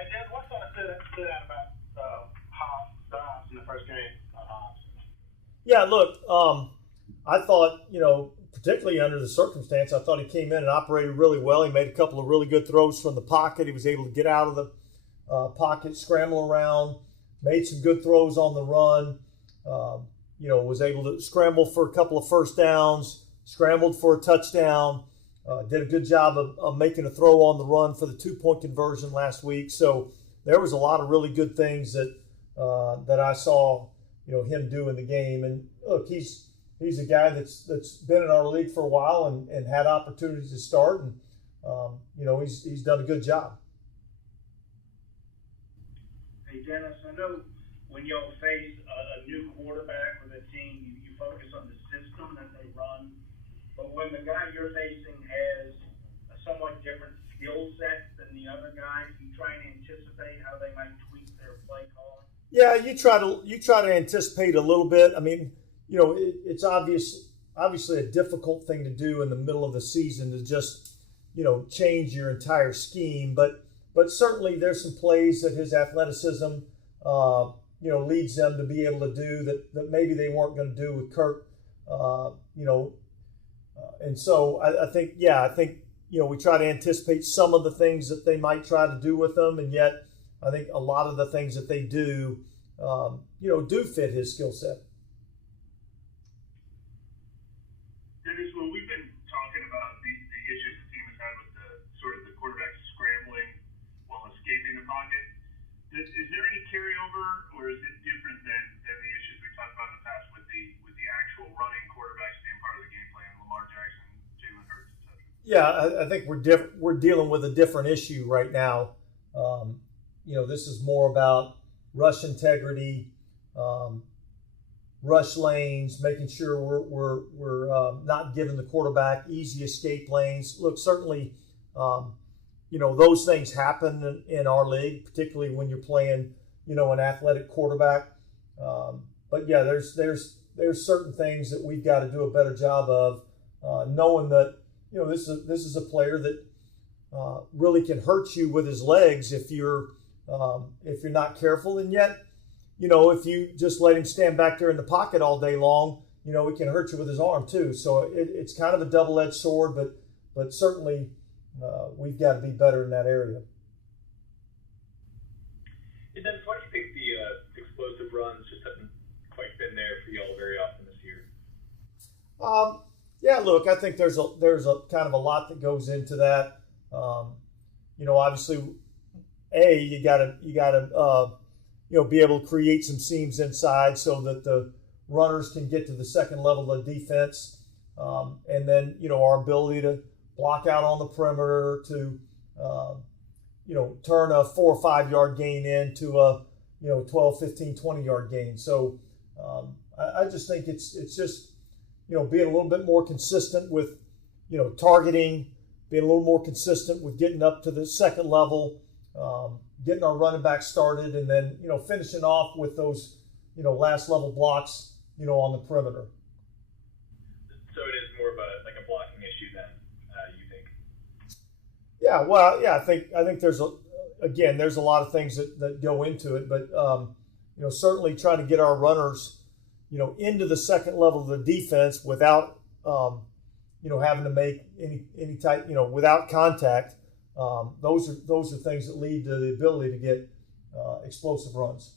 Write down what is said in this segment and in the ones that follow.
Hey, Dennis, what sort of stood out about Hobbs in the first game? Hobbs. Yeah, look, I thought, particularly under the circumstance, I thought he came in and operated really well. He made a couple of really good throws from the pocket. He was able to get out of the pocket, scramble around, made some good throws on the run. Was able to scramble for a couple of first downs, scrambled for a touchdown, did a good job of making a throw on the run for the 2-point conversion last week. So there was a lot of really good things that I saw, him do in the game. And look, he's a guy that's been in our league for a while and had opportunities to start, and he's done a good job. Hey, Dennis, I know when y'all face a new quarterback with a team, you focus on the system that they run. But when the guy you're facing has a somewhat different skill set than the other guys, you try and anticipate how they might tweak their play calling? Yeah, you try to anticipate a little bit. I mean, it's obviously a difficult thing to do in the middle of the season to just, change your entire scheme. But certainly there's some plays that his athleticism, leads them to be able to do that maybe they weren't going to do with Kirk, and so I think, we try to anticipate some of the things that they might try to do with them, and yet I think a lot of the things that they do, do fit his skill set. Dennis, when we've been talking about the issues the team has had with the quarterback scrambling while escaping the pocket, is there any carryover, or is it different than the issues we talked about in the past with the actual running quarterbacks being part of the game plan, Lamar Jackson, Jalen Hurts, etc.? Yeah, I think we're dealing with a different issue right now. This is more about rush integrity, rush lanes, making sure we're not giving the quarterback easy escape lanes. Look, certainly, those things happen in our league, particularly when you're playing, an athletic quarterback. But yeah, there's certain things that we've got to do a better job of, knowing that this is a player that really can hurt you with his legs if you're not careful, and yet, if you just let him stand back there in the pocket all day long, it can hurt you with his arm too. So it's kind of a double-edged sword, but certainly we've got to be better in that area. And then why do you think the explosive runs just haven't quite been there for y'all very often this year? Yeah, look, I think there's a kind of a lot that goes into that. Obviously, you gotta be able to create some seams inside so that the runners can get to the second level of defense, and then our ability to block out on the perimeter to turn a 4 or 5 yard gain into a 12, 15, 20 yard gain. So I just think it's just being a little bit more consistent with targeting, being a little more consistent with getting up to the second level, getting our running back started, and then finishing off with those last level blocks on the perimeter. So it is more of a blocking issue then, you think? Yeah, well, yeah, I think there's a lot of things that go into it, but certainly trying to get our runners into the second level of the defense without having to make any type without contact. Those are things that lead to the ability to get explosive runs.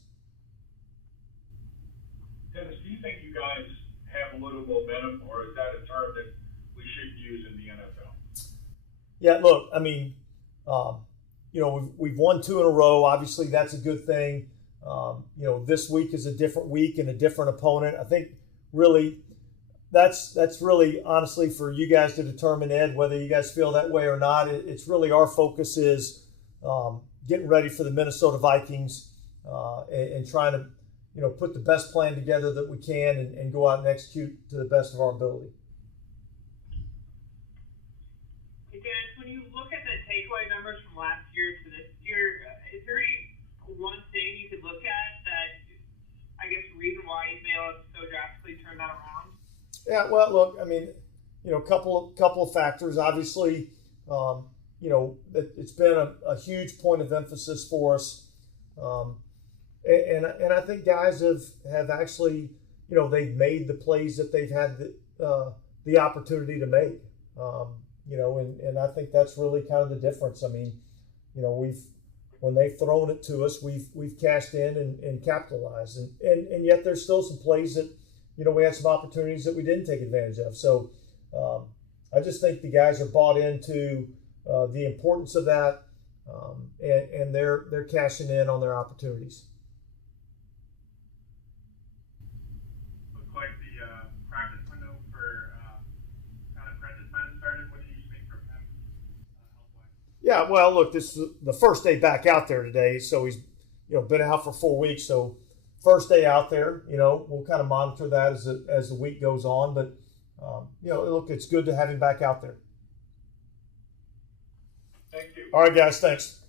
Dennis, do you think you guys have a little momentum, or is that a term that we should use in the NFL? Yeah, look, I mean, we've won 2 in a row. Obviously, that's a good thing. This week is a different week and a different opponent. I think really that's really honestly for you guys to determine, Ed, whether you guys feel that way or not. It's really our focus is getting ready for the Minnesota Vikings and trying to put the best plan together that we can and go out and execute to the best of our ability. Hey, Dennis, when you look at the takeaway numbers from last year to this year, is there any one thing you could look at that, I guess, the reason why he's been able to so drastically turn that around? Yeah, well, look, I mean, a couple of factors. Obviously, it's been a huge point of emphasis for us. And I think guys have actually, they've made the plays that they've had the opportunity to make. And I think that's really kind of the difference. I mean, when they've thrown it to us, we've cashed in and capitalized, and yet there's still some plays that, we had some opportunities that we didn't take advantage of. So I just think the guys are bought into the importance of that, and they're cashing in on their opportunities. Looks like the practice window for kind of Prentice might have started. What do you think from him health-wise? Yeah, well, look, this is the first day back out there today, so he's been out for 4 weeks. So first day out there, we'll kind of monitor that as the week goes on. But look, it's good to have him back out there. Thank you. All right, guys, thanks.